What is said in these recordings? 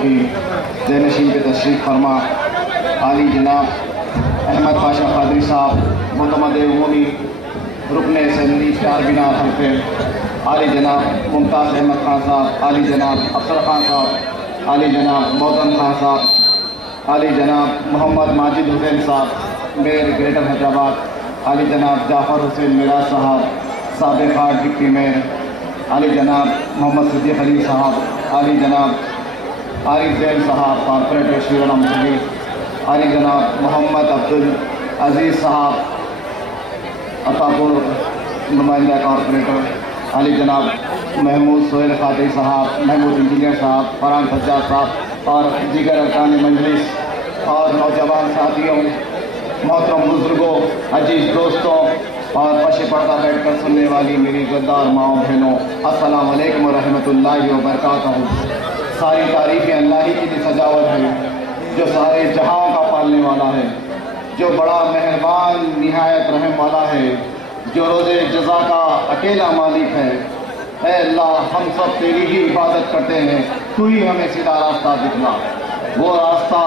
ज़ैनशीन पे तशरीफ़ फरमा आली जनाब अहमद पाशा कादरी साहब मुतमद उमूमी रुकन असम्बली चार मीनार हल्के, आली जनाब मुमताज़ अहमद खान साहब, आली जनाब अफसर खान साहब, आली जनाब मौज़न खान साहब, आली जनाब मोहम्मद माजिद हुसैन साहब मेयर ग्रेटर हैदराबाद, आली जनाब जाफ़र हुसैन मिराज साहब साबिक़ डिप्टी मेयर, आली जनाब मोहम्मद सिद्दीक़ अली साहब, आली जनाब आरिफ जैन साहब कॉर्पोरेटर श्रीराम सभी, आली जनाब मोहम्मद अब्दुल अजीज़ साहब अतापुर नुमाइंदा कॉर्पोरेटर, आली जनाब महमूद सोहेल खादी साहब, महमूद इंजीनियर साहब, फरहान सज्जाद साहब और दीगर अरकान मजलिस और नौजवान साथियों, मोहतरम बुजुर्गों, अजीज़ दोस्तों और पशे पर्दा बैठ कर सुनने वाली मेरी गद्दार माओ बहनों, अस्सलाम वालेकुम व रहमतुल्लाहि व बरकातहू। सारी तारीफ़ें अल्लाह ही की सजावट है जो सारे जहां का पालने वाला है, जो बड़ा मेहरबान निहायत रहम वाला है, जो रोज़े जज़ा का अकेला मालिक है। ऐ अल्लाह, हम सब तेरी ही इबादत करते हैं, तू ही हमें सीधा रास्ता दिखला, वो रास्ता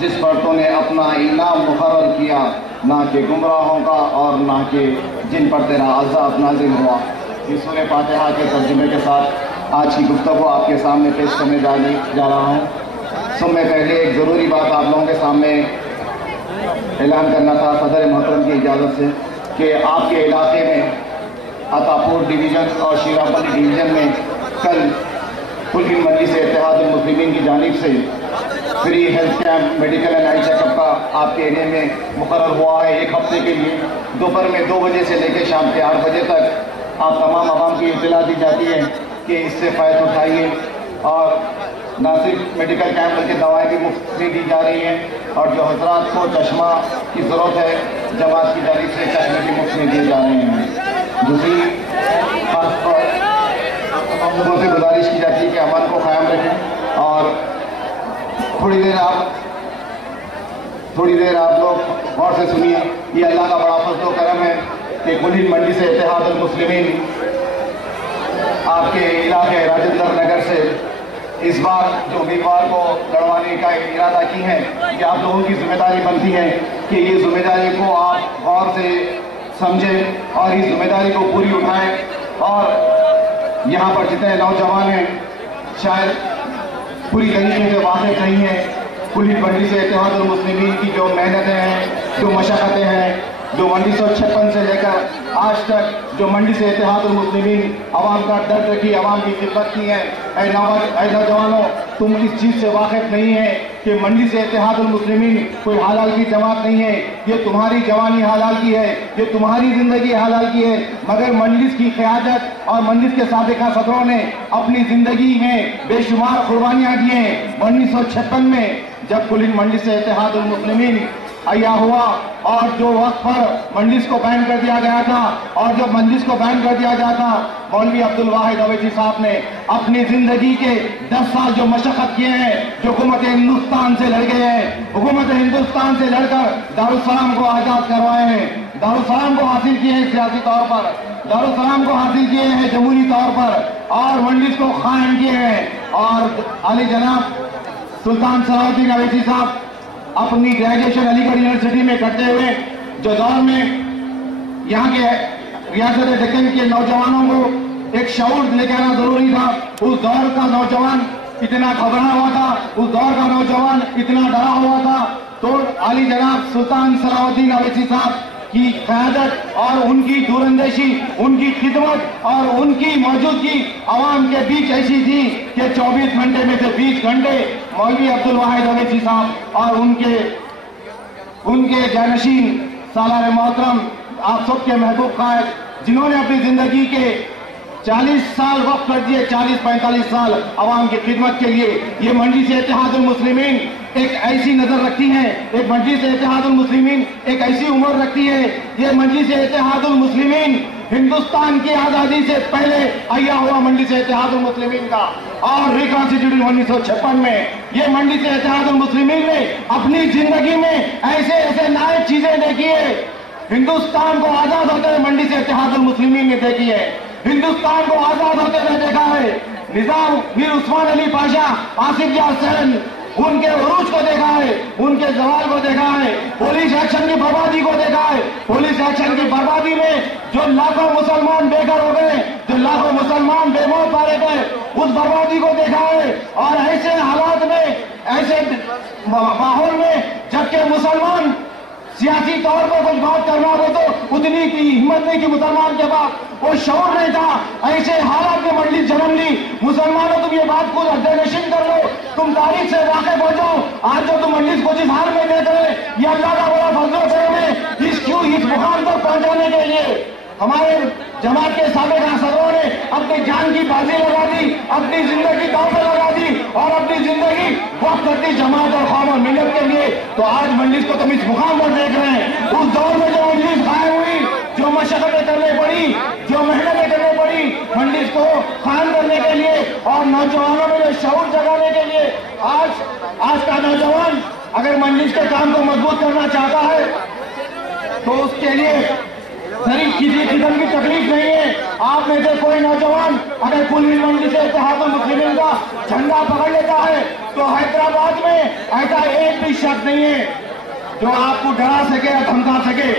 जिस पर तूने अपना इनाम मुकर्रर किया, ना कि गुमराहों का और ना कि जिन पर तेरा अज़ाब नाज़िल हुआ। इस सूरह फातिहा के तर्जुमे के साथ आज की गुफ्तगू आपके सामने पेश करने जा रहा हूँ। सो मैं पहले एक ज़रूरी बात आप लोगों के सामने ऐलान करना था सदर मोहतरम की इजाज़त से कि आपके इलाके में अतापुर डिवीज़न और शीरापल्ली डिवीज़न में कल कुल मंडी से इत्तेहादुल मुस्लिमीन की जानिब से free health camp medical and eye checkup का आपके एरिया में मुकर्रर हुआ है। एक हफ्ते के लिए दोपहर में 2 बजे से लेकर शाम के 8 बजे तक आप तमाम आवाम की इत्तला दी जाती है कि इससे फ़ायदा उठाइए और न सिर्फ मेडिकल कैंप बल्कि दवाएँ भी मुफ्त में दी जा रही हैं और जो हजरात को चश्मा की ज़रूरत है जमात की जानिब से चश्मे भी मुफ्त में दिए जा रहे हैं। दूसरी खास तौर तमाम लोगों से गुजारिश की जाती है कि अमन को क़ायम रखें और थोड़ी देर आप लोग गौर से सुनिए। ये अल्लाह का बड़ा फज़्ल व करम है कि कुल मंडी से इत्तेहादुल मुस्लिमीन आपके इलाके राजेंद्र नगर से इस बार जो उम्मीदवार को लड़वाने का इरादा की है, कि आप लोगों की जिम्मेदारी बनती है कि ये जिम्मेदारी को आप गौर से समझें और इस जिम्मेदारी को पूरी उठाएं। और यहाँ पर जितने नौजवान हैं शायद पूरी तरीके से वाक़िफ़ नहीं है कुल मंडी से इत्तेहादुल मुस्लिमीन की जो मेहनतें हैं, जो मशक्क़तें हैं, जो 1956 से लेकर आज तक जो मंडी से इत्तेहादुल मुस्लिमीन अवाम का दर्द रखी, अवाम की खिदमत की है। ऐ नौजवानों, तुम इस चीज़ से वाकिफ़ नहीं है कि मंडी से इत्तेहादुल मुस्लिमीन कोई हलाल की जमात नहीं है। ये तुम्हारी जवानी हलाल की है, ये तुम्हारी ज़िंदगी हलाल की है। मगर मंडिस की क़यादत और मंडिस के साबिक़ा सदरों ने अपनी ज़िंदगी में बेशुमार कुर्बानियाँ दी हैं। 1956 में जब कुल मंडी से इत्तेहादुल मुस्लिमीन आया हुआ और जो वक्त पर मंडिस को बैन कर दिया गया था और जब मंडिस को बैन कर दिया गया था, मौलवी अब्दुल वाहिद अवैसी साहब ने अपनी जिंदगी के 10 साल जो मशक्क़त किए हैं, जो हुकूमत हिंदुस्तान से लड़ गए हैं, हुकूमत हिंदुस्तान से लड़कर दारुस्सलाम को आज़ाद करवाए हैं, दारुस्सलाम को हासिल किए हैं सियासी तौर पर, दारुस्सलाम को हासिल किए हैं जमहूरी तौर पर और मंडिस को कायम किए हैं। और आली जनाब सुल्तान सलाहुद्दीन अवैसी साहब अपनी ग्रेजुएशन अलीगढ़ यूनिवर्सिटी में करते हुए जो दौर में यहाँ के रियासत दक्कन के नौजवानों को एक शऊर लेके आना जरूरी था, उस दौर का नौजवान इतना घबरा हुआ था, उस दौर का नौजवान इतना डरा हुआ था, तो आली जनाब सुल्तान सलाहुद्दीन अवैसी साहब की क़यादत और उनकी दूरंदेशी, उनकी खिदमत और उनकी मौजूदगी अवाम के बीच ऐसी थी कि 24 घंटे में से 20 घंटे मौलवी अब्दुल वाहिद अवैसी साहब और उनके जानशीन सालार मोहतरम आप सबके महबूब कायद, जिन्होंने अपनी जिंदगी के 40 साल वक्त कर दिए, 40-45 साल अवाम की खिदमत के लिए। ये मंडी से इत्तेहादुल मुस्लिमीन एक ऐसी नजर रखती है, एक मंडी से इत्तेहादुल मुस्लिमीन एक ऐसी उम्र रखती है। ये मंडी से इत्तेहादुल मुस्लिमीन हिंदुस्तान की आजादी से पहले आया हुआ मंडी से इत्तेहादुल मुस्लिमीन का और रिकॉन्स्टिट्यूशन 1956 में ये मंडी से इत्तेहादुल मुस्लिमीन ने अपनी जिंदगी में ऐसे ऐसे नायब चीजें देखी है। हिंदुस्तान को आजाद होते हुए मंडी से इत्तेहादुल मुस्लिमीन ने देखी है, हिंदुस्तान को आजाद होते हुए देखा है। निजाम मीर उस्मान अली पाशा, आसिफ या हुसैन, उनके उरूज को देखा है, उनके जवाल को देखा है, पुलिस एक्शन की बर्बादी को देखा है। पुलिस एक्शन की बर्बादी में जो लाखों मुसलमान बेघर हो गए, जो लाखों मुसलमान बेमौत मारे गए, उस बर्बादी को देखा है। और ऐसे हालात में, ऐसे माहौल में, जबकि मुसलमान सियासी तौर पर कुछ बात करना हो तो उतनी की हिम्मत नहीं कि मुसलमान के पास वो शऊर नहीं था। ऐसे हालात में मजलिस जन्म ली। मुसलमानों तुम ये बात खुद अध्ययन कर लो, तुम तारीख से वाकिफ हो जाओ। आज जो तुम मजलिस को जिस हाल में देख रहे, ये अल्लाह का बड़ा फजल है। इस मुकाम तक पहुंचाने के लिए हमारे जमात के साबिक सदरों ने अपनी जान की बाजी लगा दी, अपनी जिंदगी दांव पे लगा दी और अपनी जिंदगी वक्त करती जमात और कौम और मिल्लत के लिए। तो आज मजलिस को तुम इस मुकाम पर देख रहे हैं। उस दौर में जो मजलिस कायम हुई, जो मशक्कतें करनी पड़ी, जो मेहनतें करनी पड़ी मजलिस को कायम करने के लिए और नौजवानों में जो शऊर जगाने के लिए, आज का नौजवान अगर मजलिस के काम को मजबूत करना चाहता है तो उसके लिए किसी किस्म की तकलीफ नहीं है। आप में से कोई नौजवान अगर कुल मंडी से इत्तेहाद मुस्लिमीन का झंडा पकड़ लेता है तो हैदराबाद में ऐसा एक भी शख्स नहीं है जो आपको डरा सके या धमका सके।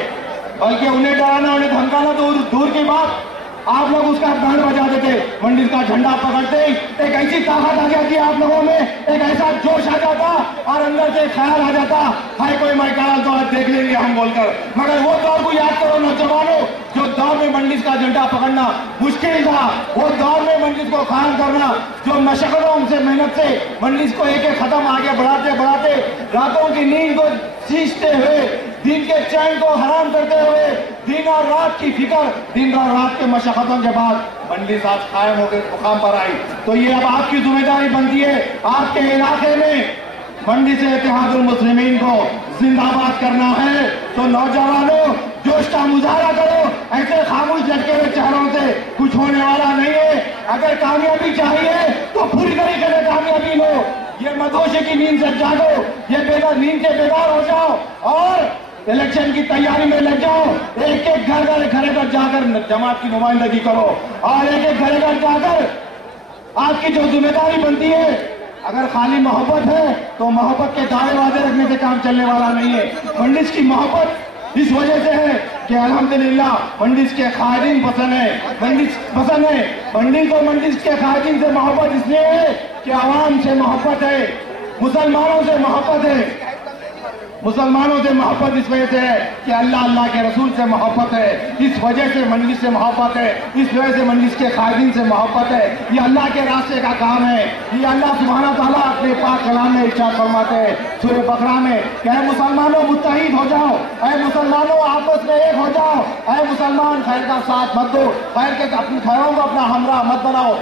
बल्कि उन्हें डराना, उन्हें धमकाना तो दूर की बात, आप लोग उसका बैंड बजा देते। मंडी का झंडा पकड़ते ही एक ऐसी ताकत आ जाती आप लोगों में, एक ऐसा जोश आ जाता और अंदर से ख्याल आ जाता, हाय कोई मैकाल तो आज देख लेंगे हम बोलकर। मगर वो दौर को याद करो नौजवानों, जो दौर में मंडी का झंडा पकड़ना मुश्किल था, वो दौर में मंडी को कायम करना, जो मशक्कतों से मेहनत से मंडी को एक एक कदम आगे बढ़ाते बढ़ाते रातों की नींद को सींचते हुए, दिन के चैन को हराम करते हुए, दिन और रात की फिक्र, दिन और रात के मशक्कतों के बाद मंडी आज कायम होकर मुकाम पर आई। तो ये अब आपकी जिम्मेदारी बनती है, आपके इलाके में मंडी से इत्तेहादुल मुस्लिमीन को जिंदाबाद करना है। तो नौजवानों जोश का मुजाहरा करो, ऐसे खामोश लटके हुए चेहरों से कुछ होने वाला नहीं है। अगर कामयाबी चाहिए तो पूरी तरीके से कामयाबी लो। ये मदहोशी की नींद से जागो, ये नींद से बेदार हो जाओ और इलेक्शन की तैयारी में लग जाओ। एक एक घर जाकर जमात की नुमाइंदगी करो और एक एक घर जाकर आपकी जो जिम्मेदारी बनती है, अगर खाली मोहब्बत है तो मोहब्बत के दावे वादे रखने से काम चलने वाला नहीं है। मंडिस की मोहब्बत इस वजह से है कि अल्हम्दुलिल्लाह मंडिस के खादिम पसंद है, मंडिस पसंद है। मंडिस और मंडिस के खादिम से मोहब्बत इसलिए है कि आवाम से मोहब्बत है, मुसलमानों से मोहब्बत है। मुसलमानों से मोहब्बत इस वजह से है कि अल्लाह के रसूल से मोहब्बत है, इस वजह से मंजिल से मोहब्बत है, इस वजह से मंजिल के खादिम से मोहब्बत है। ये अल्लाह के रास्ते का काम है। ये अल्लाह सुब्हाना तआला अपने पाक कलाम में इरशाद फरमाते हैं सूरह बकरा में कि ऐ मुसलमानों मुत्तहिद हो जाओ, ऐ मुसलमानों आपस में एक हो जाओ, ऐ मुसलमान खैर का साथ मत दो, अपनी खैरों को अपना हमरा मत बनाओ,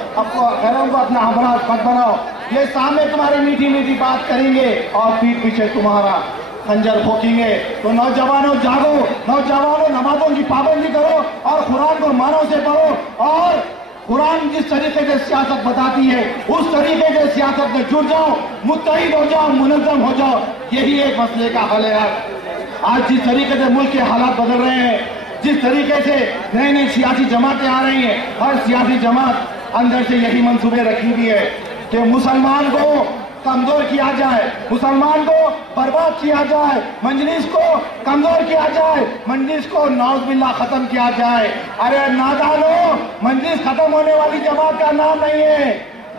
खैरों को अपना हमरा मत बनाओ। ये सामने तुम्हारी मीठी मीठी बात करेंगे और पीठ पीछे तुम्हारा खंजर भोंकेंगे। तो नौजवानों जागो, नौजवानों नमाजों की पाबंदी करो और कुरान को मानो से पढ़ो और कुरान जिस तरीके से सियासत बताती है उस तरीके से सियासत में जुड़ जाओ, मुत्तहिद हो जाओ, मुनज़्ज़म हो जाओ। यही एक मसले का हल है। आज जिस तरीके से मुल्क के हालात बदल रहे हैं, जिस तरीके से नई नई सियासी जमातें आ रही हैं, हर सियासी जमात अंदर से यही मंसूबे रखी हुई है कि मुसलमान को कमजोर किया जाए, मुसलमान को बर्बाद किया जाए, मजलिस को कमजोर किया जाए, मजलिस को नाउज़ुबिल्लाह खत्म किया जाए। अरे नादानो, मजलिस खत्म होने वाली जमात का नाम नहीं है,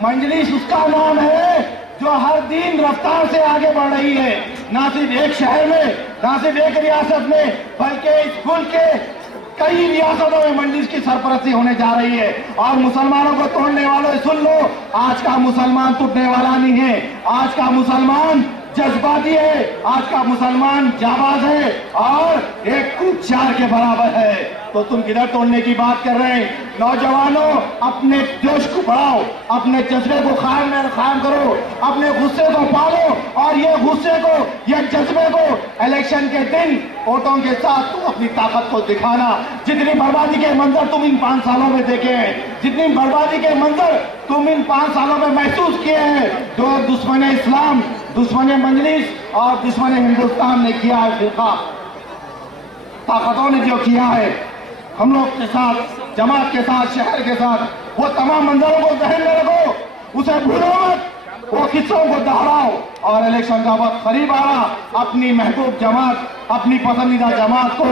मजलिस उसका नाम है जो हर दिन रफ्तार से आगे बढ़ रही है, ना सिर्फ एक शहर में, ना सिर्फ एक रियासत में, बल्कि इस मुल्क के कई रियासतों में मंजिल की सरपरस्ती होने जा रही है। और मुसलमानों को तोड़ने वालों सुन लो, आज का मुसलमान टूटने वाला नहीं है, आज का मुसलमान जज्बाती है, आज का मुसलमान जाबाज है और एक कूद चार के बराबर है। तो तुम किधर तोड़ने की बात कर रहे हैं? नौजवानों अपने जोश को बढ़ाओ, अपने जज्बे को कायम करो, अपने गुस्से को पालो और ये गुस्से को, ये जज्बे को इलेक्शन के दिन वोटों के साथ तुम अपनी ताकत को दिखाना। जितनी बर्बादी के मंजर तुम इन 5 सालों में देखे हैं, जितनी बर्बादी के मंजर तुम इन 5 सालों में महसूस किए हैं, जो दुश्मन इस्लाम, दुश्मन मजलिस और दुश्मन हिंदुस्तान ने किया है, फिरका ताकतों ने जो किया है हम लोग के साथ, जमात के साथ, शहर के साथ, वो तमाम मंजरों को जहन में रखो, उसे भूलो मत, वो किस्सों को दोहराओ। और इलेक्शन का वक्त करीब आ रहा, अपनी महबूब जमात, अपनी पसंदीदा जमात को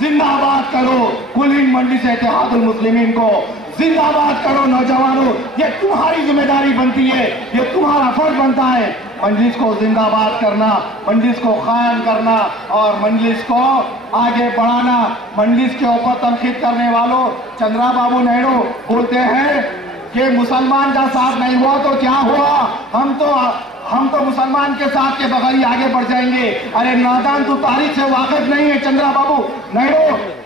जिंदाबाद करो। कुलीन मंडी से इत्तेहादुल मुस्लिमीन को जिंदाबाद करो। नौजवानों, ये तुम्हारी जिम्मेदारी बनती है, ये तुम्हारा फर्ज बनता है मंजलिस को जिंदाबाद करना, मंजलिस को कायम करना और मंजलिस को आगे बढ़ाना। मंजलिस के ऊपर तनकीद करने वालों, चंद्राबाबू नायडू बोलते हैं कि मुसलमान का साथ नहीं हुआ तो क्या हुआ, हम तो मुसलमान के साथ के बगैर ही आगे बढ़ जाएंगे। अरे नादान, तू तारीख से वाकिफ नहीं है चंद्राबाबू नायडू।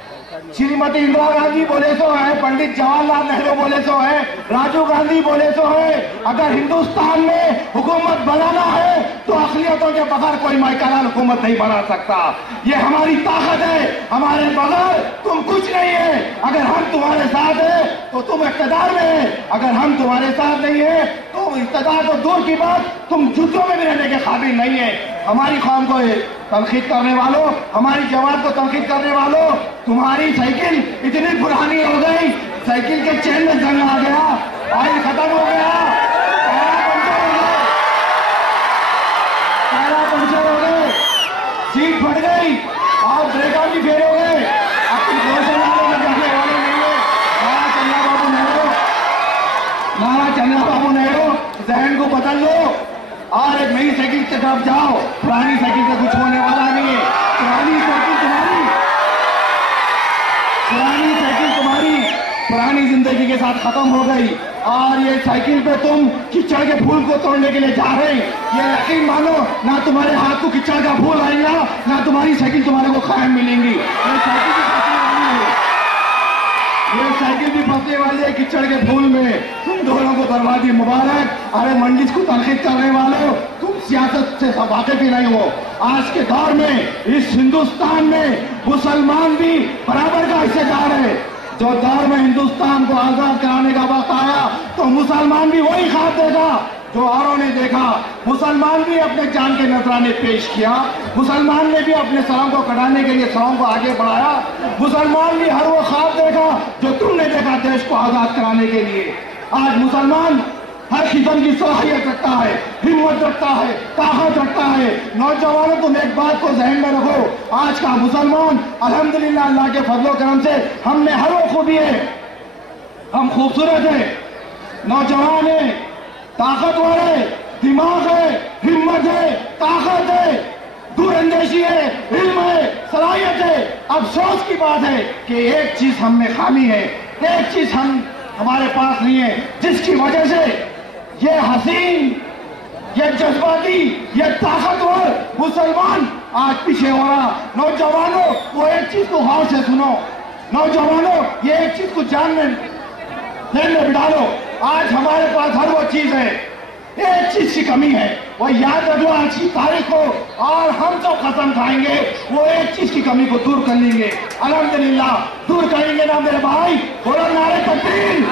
श्रीमती इंदिरा गांधी बोले सो है, पंडित जवाहरलाल नेहरू बोले सो है, राजीव गांधी बोले सो है, अगर हिंदुस्तान में हुकूमत बनाना है तो अक़लियतों के बगैर कोई माइकाना हुकूमत नहीं बना सकता। ये हमारी ताकत है, हमारे बगैर तुम कुछ नहीं है। अगर हम तुम्हारे साथ है तो तुम इक़्तिदार में है, अगर हम तुम्हारे साथ नहीं है तो इक़्तिदार तो दूर की बात, तुम जूतों में भी रहने के काबिल नहीं है। हमारी कौम को तनकीद करने वालों, हमारी जमात को तनकीद करने वालों, तुम्हारी साइकिल इतनी पुरानी हो गई, साइकिल के चेन में जंग आ गया, ऑयल खत्म हो गया, टायर पंचर हो गए, सीट फट गई और ब्रेकर भी फेल हो गए। अब तुम जोर से नारे लगाने वाले नहीं है। नारा चंद्राबाबू नायडू, नारा चंद्राबाबू नायडू, जहन को बदल लो और एक नई साइकिल की तरफ जाओ। पुरानी साइकिल से कुछ होने वाला नहीं है। पुरानी साइकिल तुम्हारी पुरानी जिंदगी के साथ खत्म हो गई और ये साइकिल पे तुम कीचड़ के फूल को तोड़ने के लिए जा रहे हैं। ये यकीन मानो, ना तुम्हारे हाथ को कीचड़ का फूल आएगा, ना तुम्हारी साइकिल तुम्हारे को कायम मिलेंगी। ये साइकिल भी फंसने वाली है कीचड़ के फूल में। तुम दोनों को बर्बादी मुबारक। अरे मंजलिस को तनकीद करने वालों, तुम सियासत से वाकिफ ही नहीं हो। आज के दौर में इस हिंदुस्तान में मुसलमान भी बराबर का हिस्सेदार है। जो दौर में हिंदुस्तान को आजाद कराने का वक्त आया तो मुसलमान भी वही ख्वाब देगा जो औरों ने देखा। मुसलमान भी अपने जान के नजराने पेश किया, मुसलमान ने भी अपने सरों को कटाने के लिए सरों को आगे बढ़ाया। मुसलमान भी हर वो ख्वाब देखा जो तुमने देखा देश को आजाद कराने के लिए। आज मुसलमान हर किस्म की सलाहियत रखता है, हिम्मत रखता है, ताकत रखता है। नौजवानों, तुम एक बात को जहन में रखो, आज का मुसलमान अल्हम्दुलिल्लाह अल्लाह के फजलो करम से हम में हर वो खूबी है। हम खूबसूरत है, नौजवान है, ताकतवर है, दिमाग है, हिम्मत है, ताकत है, दूरअंदेशी है, इल्म है, सलाहियत है। अफसोस की बात है कि एक चीज हम में खामी है, एक चीज हमारे पास नहीं है, जिसकी वजह से ये हसीन, ये जज्बाती, ये ताकतवर मुसलमान आज पीछे हो रहा। नौजवानों, वो एक चीज को गौर से सुनो। नौजवानों, ये एक चीज को ध्यान में बिठा लो। आज हमारे पास हर वो चीज है, एक चीज की कमी है, वो याद रखो आज की तारीख को, और हम जो कसम खाएंगे वो एक चीज की कमी को दूर कर लेंगे। अल्हम्दुलिल्लाह दूर करेंगे ना मेरे भाई। बोलो नारे तकबीर।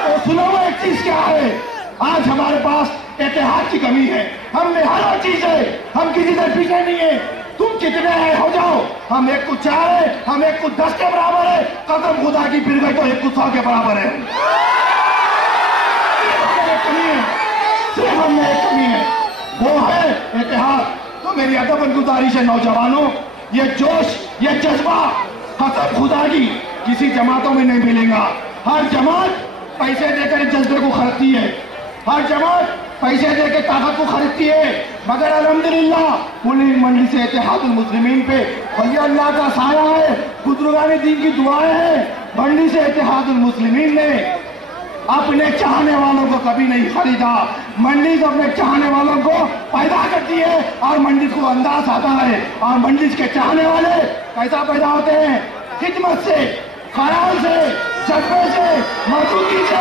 तो सुनो, वो एक चीज क्या है? आज हमारे पास इत्तेहाद की कमी है। हम में हर वो चीज है, हम किसी से पीछे नहीं है। तुम कितने हैं हो जाओ, हम 1 को 4 है, हम 1 को 10 के बराबर है। कसम खुदा की फिर गई तो 1 को 100 के बराबर है। सिर्फ हमने एक कमी है, वो है इत्तेहाद। तो मेरी अदबन गुजारिश है नौजवानों, ये जोश, ये जज्बा कसम खुदा की किसी जमातों में नहीं मिलेगा। हर जमात पैसे देकर इस जज्बे को खरीदती है, हर जमात पैसे देकर ताकत को खरीदती है, मगर अल्हम्दुलिल्लाह कुलीन मंडी से इत्तेहादुल मुस्लिमीन पे भैया अल्लाह का साया है, बुजुर्गान दीन की दुआएं हैं। मंडी से इत्तेहादुल मुस्लिमीन ने अपने चाहने वालों को कभी नहीं खरीदा। मंडी अपने चाहने वालों को पैदा करती है और मंडी को अंदाज आता है। और मंडी के चाहने वाले कैसा पैदा होते हैं? खिदमत से, ख्याल से, जज्बे से, मजबूती से।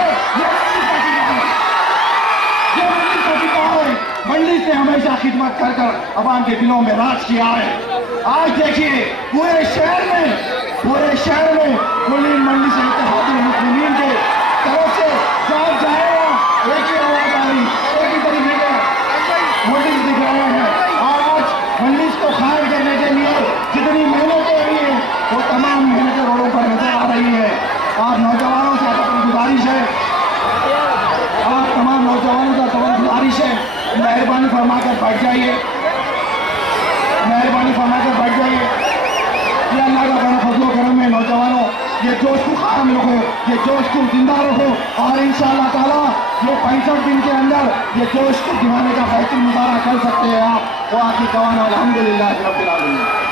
ये मंडी का पिता है। मंडी से हमेशा खिदमत कर कर अवाम के दिलों में राज किया है। आज देखिए पूरे शहर में कुलीन मंडी से इत्तेहादुल मुस्लिमीन के तरफ से जब जाएगा एक ही आवाज आ रही, एक ही तरीके के होर्डिंग्स दिख रहे हैं। और आज मंडी को खारिज करने के लिए जितनी मेहनत हो रही है वो तमाम मेहनतें रोडों पर नजर आ रही है। और नौजवानों से मेहरबानी फरमाकर बैठ जाइए, मेहरबानी फरमाकर बैठ जाइए। ये अल्लाह का बड़ा फजलो करम है। नौजवानों, ये जोश को कायम रखो, ये जोश को जिंदा रखो और इंशाअल्लाह ताला ये 65 दिन के अंदर ये जोश को दिखाने का बेहतरीन मुजाहरा कर सकते हैं आप। वो आपकी कवान अल्हम्दुलिल्लाह रब्बिल आलमीन।